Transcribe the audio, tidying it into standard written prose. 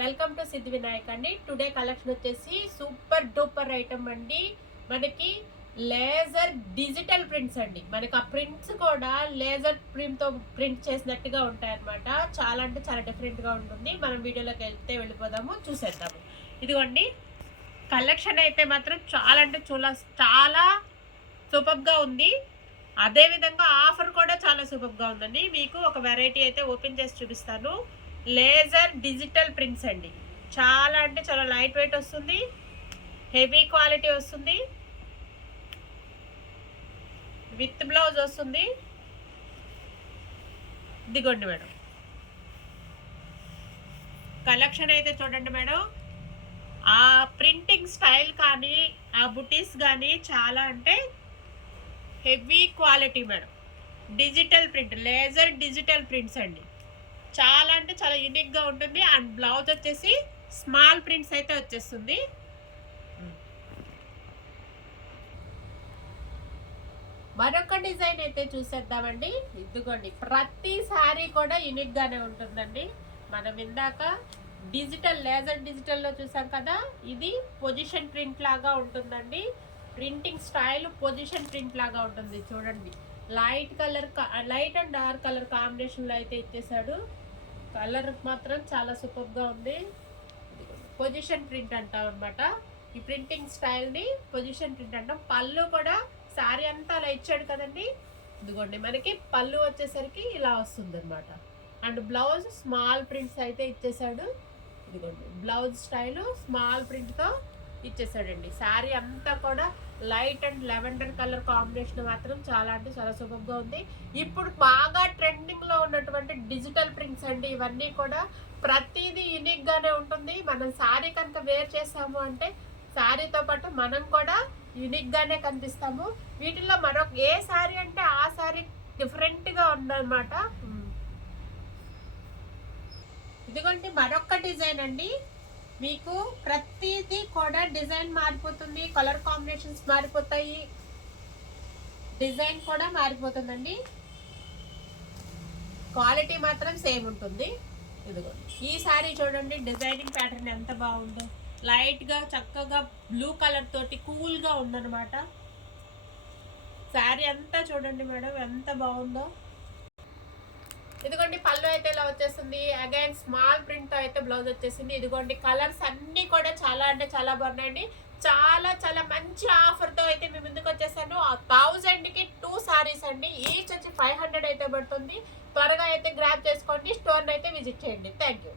Welcome to సిద్ధి వినాయక్ అండి. Today collection వచ్చేసి super duper item అండి. మనకి లేజర్ డిజిటల్ ప్రింట్స్ అండి. మనకి ఆ ప్రింట్స్ కూడా లేజర్ ప్రింట్తో ప్రింట్ చేసినట్టుగా ఉంటాయన్నమాట. చాలా అంటే చాలా డిఫరెంట్గా ఉంటుంది. మనం వీడియోలోకి వెళ్ళిపోదాము, చూసేద్దాము. ఇదిగోండి కలెక్షన్ అయితే మాత్రం చాలా అంటే చాలా సూపర్గా ఉంది. అదేవిధంగా ఆఫర్ కూడా చాలా సూపర్గా ఉందండి. మీకు ఒక వెరైటీ అయితే ఓపెన్ చేసి చూపిస్తాను. లేజర్ డిజిటల్ ప్రింట్స్ అండి. చాలా అంటే చాలా లైట్ వెయిట్ వస్తుంది, హెవీ క్వాలిటీ వస్తుంది, విత్ బ్లౌజ్ వస్తుంది. ఇదిగోండి మేడం, కలెక్షన్ అయితే చూడండి మేడం. ఆ ప్రింటింగ్ స్టైల్ కానీ ఆ బుటీస్ కానీ చాలా అంటే heavy quality madam. Digital print, laser digital prints అండి. చాలా అంటే చాలా యూనిక్గా ఉంటుంది. అండ్ బ్లౌజ్ వచ్చేసి స్మాల్ ప్రింట్స్ అయితే వచ్చేస్తుంది. మరొక డిజైన్ అయితే చూసేద్దామండి. ఇదిగోండి, ప్రతి సారీ కూడా యూనిక్గానే ఉంటుందండి. మనం ఇందాక లేజర్ డిజిటల్లో చూసాం కదా, ఇది పొజిషన్ ప్రింట్ లాగా ఉంటుందండి. ప్రింటింగ్ స్టైల్ పొజిషన్ ప్రింట్ లాగా ఉంటుంది. చూడండి, లైట్ అండ్ డార్క్ కలర్ కాంబినేషన్లో అయితే ఇచ్చేసాడు. కలర్ మాత్రం చాలా సూపర్గా ఉంది. పొజిషన్ ప్రింట్ అంటాం అనమాట. ఈ ప్రింటింగ్ స్టైల్ని పొజిషన్ ప్రింట్ అంటాం. పళ్ళు కూడా శారీ అంతా అలా ఇచ్చాడు కదండి. ఇదిగోండి, మనకి పళ్ళు వచ్చేసరికి ఇలా వస్తుంది అనమాట. అండ్ బ్లౌజ్ స్మాల్ ప్రింట్స్ అయితే ఇచ్చేసాడు. ఇదిగోండి, బ్లౌజ్ స్టైలు స్మాల్ ప్రింట్తో ఇచ్చేసాడండి. శారీ అంతా కూడా light and lavender colour combination మాత్రం చాలా అంటే చాలా సూపర్గా ఉంది. ఇప్పుడు బాగా ట్రెండింగ్లో ఉన్నటువంటి డిజిటల్ ప్రింట్స్ అండి. ఇవన్నీ కూడా ప్రతిదీ యూనిక్గానే ఉంటుంది. మనం శారీ కనుక వేర్ చేసాము అంటే శారీతో పాటు మనం కూడా యూనిక్గానే కనిపిస్తాము. వీటిల్లో ఏ శారీ అంటే ఆ శారీ డిఫరెంట్గా ఉందన్నమాట. ఇదిగోండి మరొక డిజైన్ అండి. మీకు ప్రతిదీ కూడా డిజైన్ మారిపోతుంది, కలర్ కాంబినేషన్స్ మారిపోతాయి, డిజైన్ కూడా మారిపోతుందండి. క్వాలిటీ మాత్రం సేమ్ ఉంటుంది. ఇదిగోండి, ఈ శారీ చూడండి, డిజైనింగ్ ప్యాటర్న్ ఎంత బాగుందో. లైట్గా చక్కగా బ్లూ కలర్ తోటి కూల్గా ఉందన్నమాట. శారీ అంతా చూడండి మేడం, ఎంత బాగుందో. ఇదిగోండి, పళ్ళు అయితే ఇలా వచ్చేస్తుంది. అగైన్ స్మాల్ ప్రింట్ తో అయితే బ్లౌజ్ వచ్చేసింది. ఇదిగోండి, కలర్స్ అన్ని కూడా చాలా అంటే చాలా బాగున్నాయండి. చాలా చాలా మంచి ఆఫర్ తో అయితే మీ ముందుకు వచ్చేసాను. 1000కి 2 సారీస్ అండి. ఈచ్ వచ్చి 500 అయితే పడుతుంది. త్వరగా అయితే గ్రాప్ చేసుకోండి. స్టోర్ అయితే విజిట్ చేయండి. Thank you.